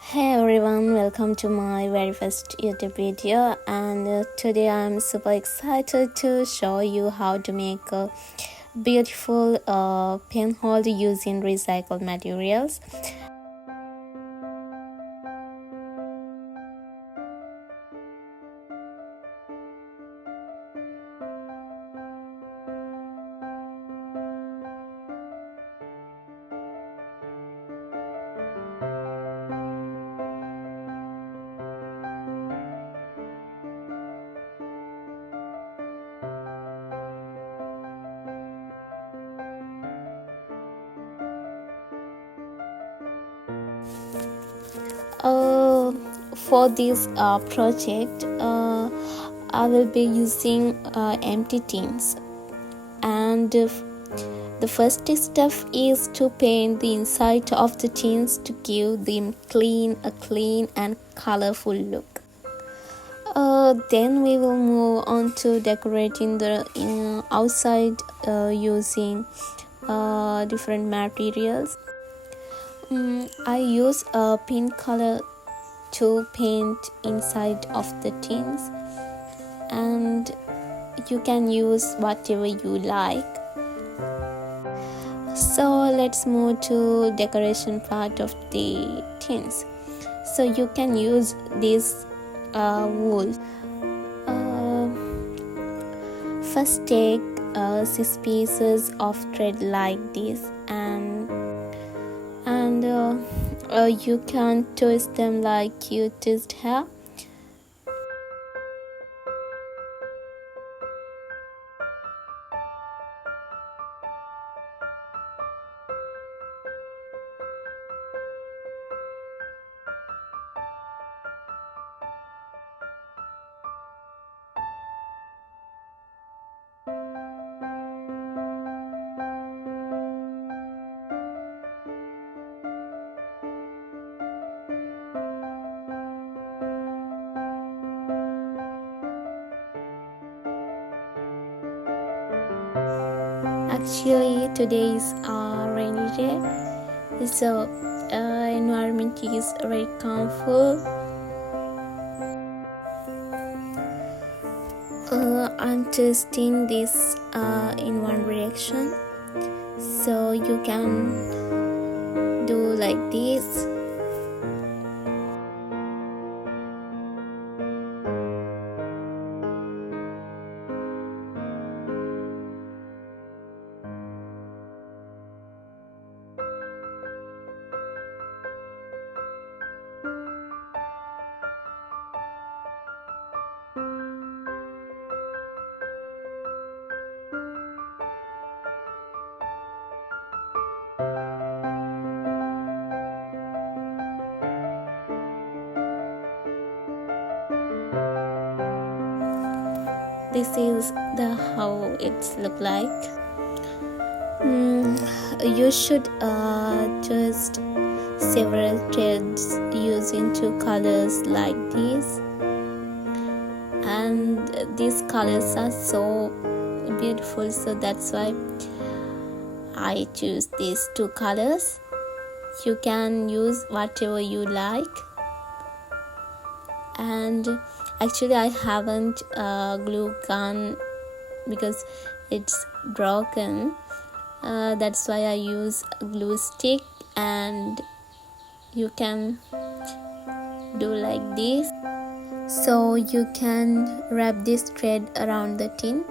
Hey everyone, welcome to my very first YouTube video, and today I'm super excited to show you how to make a beautiful pen holder using recycled materials. Uh, for this project, I will be using empty tins, and the first step is to paint the inside of the tins to give them a clean and colorful look. Then we will move on to decorating the outside using different materials. I use a pink color to paint inside of the tins, and you can use whatever you like. So let's move to decoration part of the tins. So you can use this wool. First take 6 pieces of thread like this, and you can twist them like you twist hair. Actually, today is a rainy day, so environment is very calmful. I'm twisting this in one direction, so you can do like this. This is the how it's look like. You should twist several threads using 2 colors like this, and these colors are so beautiful, so that's why I choose these 2 colors. You can use whatever you like, and actually I haven't glue gun because it's broken. That's why I use a glue stick, and you can do like this. So you can wrap this thread around the tin.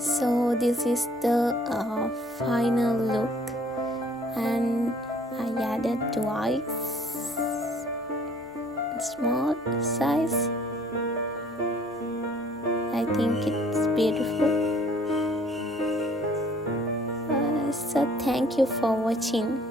So this is the final look, and I added twice small size. I think it's beautiful. So thank you for watching.